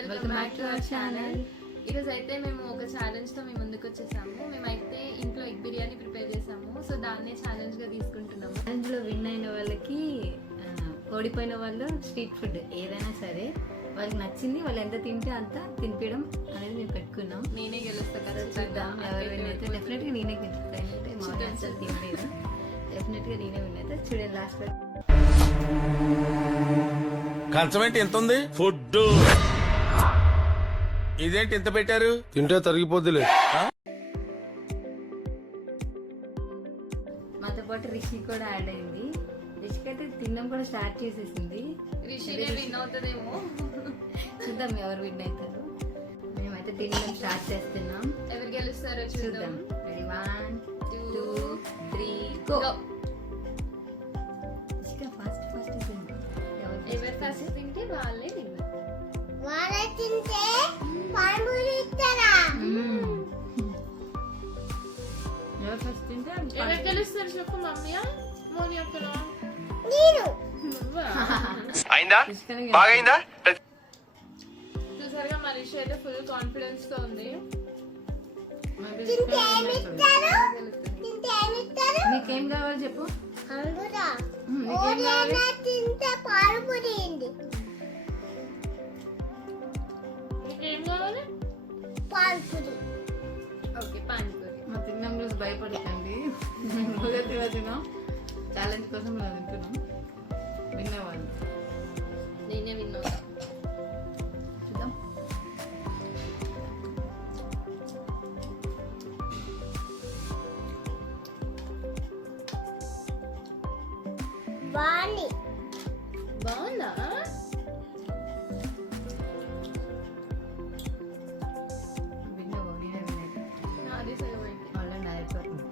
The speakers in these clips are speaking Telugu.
Welcome back to our channel. ఈరోజు అయితే మేము ఒక ఛాలెంజ్తో మేము ముందుకు వచ్చేసాము. మేమైతే ఇంట్లో ఎగ్ బిర్యానీ ప్రిపేర్ చేసాము. సో దాన్నే ఛాలెంజ్గా తీసుకుంటున్నాము. ఛాలెంజ్లో విన్ అయిన వాళ్ళకి ఓడిపోయిన వాళ్ళు స్ట్రీట్ ఫుడ్ ఏదైనా సరే వాళ్ళకి నచ్చింది వాళ్ళు ఎంత తింటే అంత తినిపించడం అనేది మేము పెట్టుకున్నాం. నేనే గెలుస్తా కదా, చూద్దాం ఎవరు విన్ అయితే. డెఫినెట్గా నేనే గెలుస్తాను. అంటే మా అసలు తినలేదు. డెఫినెట్గా నేనే విన్ అయితే. చూడండి లాస్ట్ కంచం ఏంటి ఎంత ఉంది? ఫుడ్ ఇదేంటి ఎంత పెట్టారు? తింటే తరిగిపోద్దిలే. మాతో పాటు రిషి కూడా యాడ్ అయింది. రిషికి అయితే తినడం కూడా స్టార్ట్ చేసేసింది. రిషినే విన్ అవుతుందేమో. చూద్దాం ఎవరు విన్ అవుతారు. మేమైతే తినడం స్టార్ట్ చేస్తున్నాం. ఎవరు గెలుస్తారో చూద్దాం. Ready 1 2 3 go. ఫస్ట్ ఎవరు ఫస్ట్ తింటే వాళ్ళే విన్నర్. వాళ్ళే తింటే పానీపూరి ఇస్తారా? ఎవరు ఫస్ట్ తింటే ఎవరు గెలుస్తారు చెప్పు. మమ్మీయా మోని అక్కలా? నేను. అయిందా? బాగైందా? చూసారుగా మా రిషి అయితే ఫుల్ కాన్ఫిడెన్స్ తో ఉంది. తింటే ఏమి ఇస్తారు? తింటే ఏమి ఇస్తారు? నీకేం కావాలి చెప్పు. అందురా నీకేం కావాలి? తింటే పానీపూరి ఉంది. నీకేం కావాలి? పానీపూరి. ఓకే పానీపూరి. మా తిన్నాం రోజు భయపడకండి. మొదటి రోజున ఛాలెంజ్ కోసం మేము తింటున్నాం. విన్నవాళ్ళు నేనే విన్ అవుతా. చూద్దాం. బాని. బాగుందా? విన్నవా? నేనే విన్నాను. నాది సగం అయింది. ఆల్రెడీ అయిపోతుంది.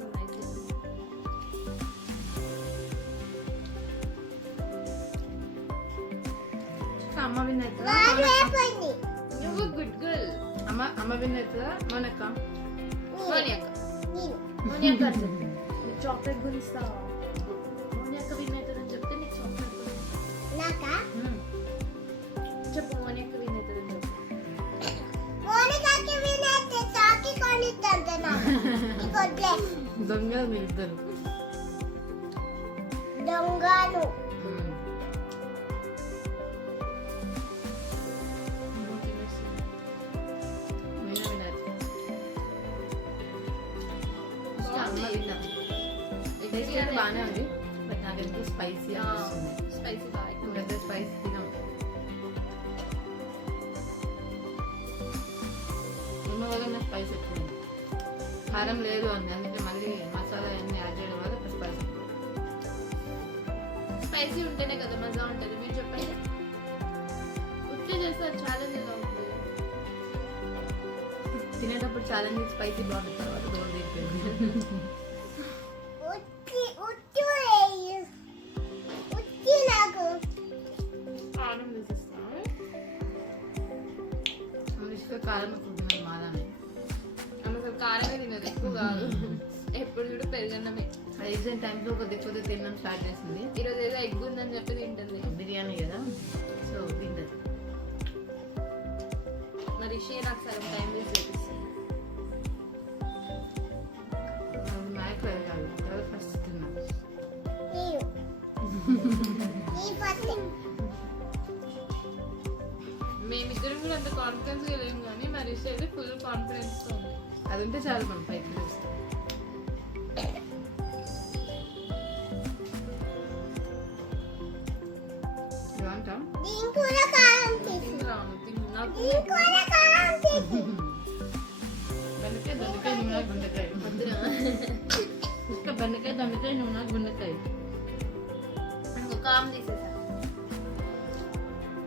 అమ్మ విన్ అవుతుందా? అయిపోయింది. నువ్వు గుడ్ గర్ల్. అమ్మ విన్ అవుతుందా? మనక్క మోని అక్క. నేను. మోని అక్క నీకు చాక్లెట్ గురిస్తావా? మోని అక్క విన్ అవుతుందని చెప్తే నీకు చాక్లెట్ నాకా? చెప్పు. మోని అక్క విన్ అవుతుందని చెప్పు. మోనికాకి వినైతే చాకి కొనిస్తాను నాకు. ఇకొద్లే. దొంగ మీరిద్దరు. దొంగను. బాగానే ఉంది బట్ నాకెంతో స్పైసీ అనిపిస్తుంది. స్పైసీ బాగా పెద్ద స్పైసీ తినం. ఉన్న వల్ల స్పైస్ ఎక్కువ ఉంది. కారం లేదు అండి, అందుకే మళ్ళీ మసాలా అన్ని యాడ్ చేయడం వల్ల స్పైస్ ఎక్కువ. స్పైసీ ఉంటేనే కదా మజా ఉంటుంది. మీరు చెప్పండి. ఉత్తే చేస్తారు ఛాలెంజ్ ఎలా ఉంటుంది? తినేటప్పుడు ఛాలెంజ్ స్పైసీ బాగుంటుంది. తర్వాత దూరం తీరిపోయింది. ఉచ్చి నాకు. కారం తీసిస్తా. ఇంగ్లీష్లో కారం ఎక్కువ తిన్నాను మాదానే. అసలు కారమే తినదు, ఎక్కువ కాదు. ఎప్పుడు చూడు పెరుగన్నమే. ఎగ్జామ్ టైంలో కొద్ది కొద్ది తినడం స్టార్ట్ చేసింది. ఈరోజు ఏదో ఎగ్ ఉందని చెప్పి తింటుంది. బిర్యానీ కదా, సో తింటది. మరి రిషి నాకు సగం టైం వేస్ట్ చేపిస్తుంది. మ్యాక్ కాదు, ఎవరు ఫస్ట్ తిన్నా. నేను. నీ పట్టే. మేమిద్దరం కూడా అంత కాన్ఫిడెన్స్ గా లేము కానీ మరి రిషి అయితే ఫుల్ కాన్ఫిడెన్స్ తో ఉంది. అది ఉంటే చాలు మనం పైకి చూస్తాం. ఏమంటాం? దీని కూడా కారం తీసి. రాను నాకు దీని కూడా కారం తీసి. బెండకాయ దొండకాయ నూనె గుండెకాయ. ఇంకా బెండకాయ దొండకాయ నూనె గుండెకాయ. కామ్ తీసేసా.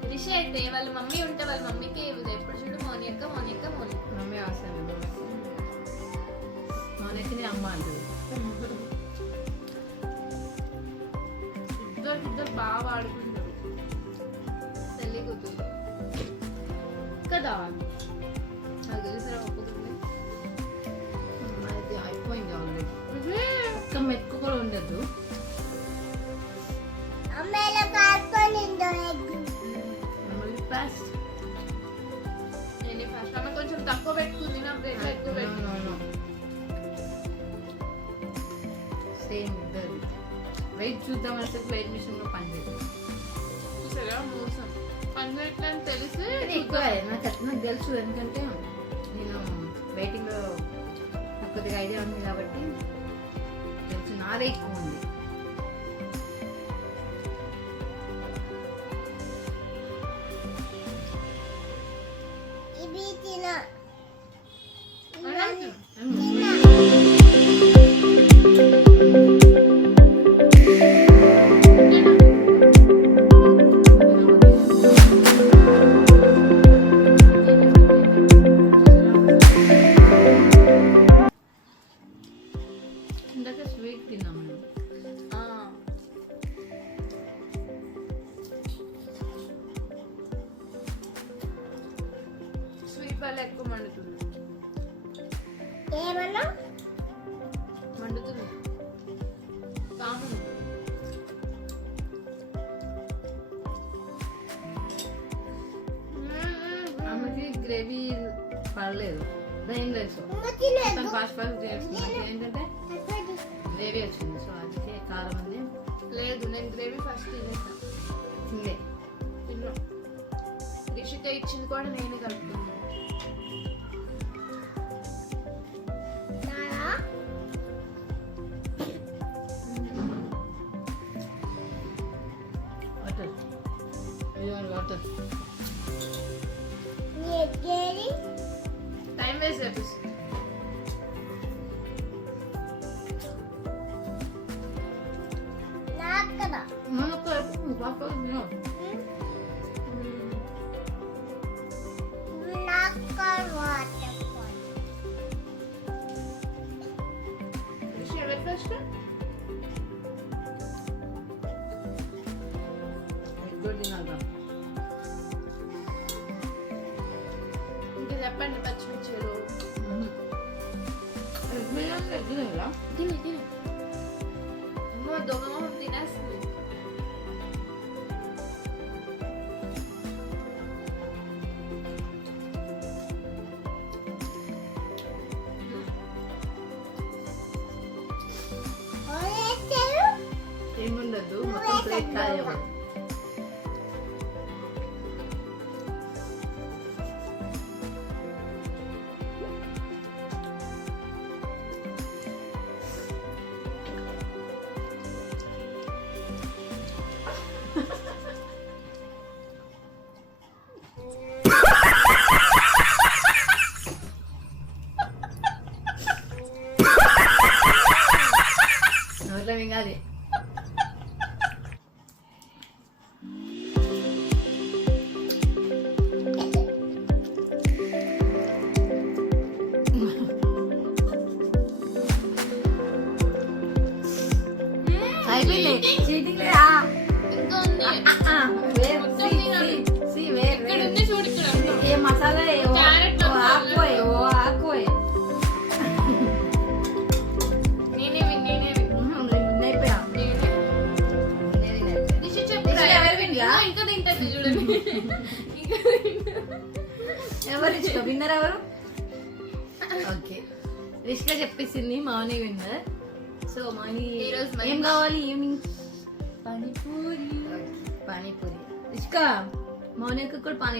రిషి అయితే వాళ్ళ మమ్మీ ఉంటే వాళ్ళ మమ్మీకి ఎప్పుడు చూడు మోని అక్క మోని అక్క మోని. మమ్మీ అవసరం మనకి అమ్మ అంటుంది. ఇద్దరు బాగా ఆడుకుంటారు తల్లి కూతురు కదా. నాకు తెలిసిన ఒప్పుకుంది. అది అయిపోయింది ఆల్రెడీ. ఒక్క మెతుకు కూడా ఉండదు. అమ్మేలో కాల్కొని ఎగ్. ఫాస్ట్ తక్కువ పెట్టుకుంది నా ప్లేట్ ఎక్కువ పెట్టు. సేమ్ ఇద్దరు వెయిట్ చూద్దాం అసలు వెయిట్ మిషన్ లో పని చేద్దాం. చూసారా మోసం పని అని తెలిసి ఎక్కువ నాకు తెలుసు ఎందుకంటే నేను వెయిటింగ్ లో నాకు కొద్దిగా ఐడియా ఉంది కాబట్టి తెలుసు నాదే ఎక్కువ ఉంది. ఇవి తిన ఇందాక స్వీట్ తిన్నాం మనం. స్వీట్ వల్ల ఎక్కువ మండుతుంది ఏమన్నా మండుతుంది కామన్. ఆమెకి గ్రేవీ పడలేదు ఏం తెలుసు తినదు ఫాస్ట్ ఫాస్ట్ చేస్తుంది ఏంటంటే గ్రేవీ వచ్చింది సో అందుకే కారం ఉంది లేదు నేను గ్రేవీ ఫస్ట్ తినేసా తిందే. తిన్నా. రిషిక ఇచ్చింది కూడా నేను కలుపుకున్నాను. నానా వాటర్ వాటర్ నీ గేరి టైం వేస్ట్ చేపిస్తుంది. నాకన మనకు వాటర్ నాకన వాటర్ రిషి ఎవరు ఫస్ట్? ఎగ్గు తినాలి. ఇంకా చెప్పండి పచ్చిమిర్చిలు. ఎగ్గు తినాలా? తిని తిని అమ్మో దొంగ తినేస్తుంది. ఓరేతరు ఏముండదు మొత్తం ప్లేట్ ఖాళీ అవ్వదు. నోట్లో మింగాలి. అయిపోయింది చీటింగ్ లేదా? ఇంకా ఉంది. ఇక్కడ ఉంది చూడు ఇక్కడ. ఏ మసాలా క్యారెట్ ఆకుపోయి ఆకుపోయి నేనే విన్ నేనే విన్ అయిపోయా నేనే. రిషి చెప్పు. రిషి ఎవరు విన్గా? ఇంకా తింటది చూడండి. ఇంకా ఎవరు ఇష్టం విన్నర్ ఎవరు? ఓకే రిష్క చెప్పేసింది మౌని విన్నర్. సో మౌని ఈరోజు ఏం కావాలి ఈవినింగ్? పానీపూరి. పానీపూరి. రిష్క మౌనిక కూడా పానీ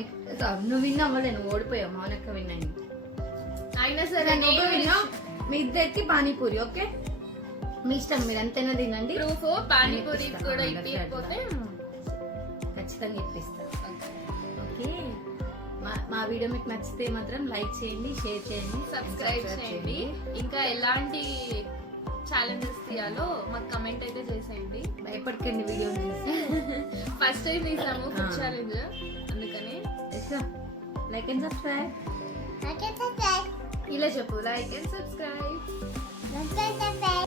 నువ్వు విన్ అవ్వలే నువ్వు ఓడిపోయావు. మౌనిక విన్ అయింది. అయినా సరే నువ్వు విన్నావు. మీ ఇద్దరికి పానీపూరి ఓకే మీ ఇష్టం మీరు ఎంతైనా తినండి. ప్రూఫ్ పానీపూరి కూడా ఇప్పిపోతే ఖచ్చితంగా ఇప్పిస్తా. ఓకే మా వీడియో మీకు నచ్చితే మాత్రం లైక్ చేయండి షేర్ చేయండి సబ్స్క్రైబ్ చేయండి. ఇంకా ఎలాంటి ఛాలెంజెస్ తీయాలో మాకు కమెంట్ అయితే చేసేయండి. భయపడకండి వీడియో చూసి. ఫస్ట్ టైం తీసాము ఫుడ్ ఛాలెంజ్ అందుకని లైక్ అండ్ సబ్స్క్రైబ్. నాకే సబ్స్క్రైబ్ ఇలా చెప్పు లైక్ అండ్ సబ్స్క్రైబ్. నాకే సబ్స్క్రైబ్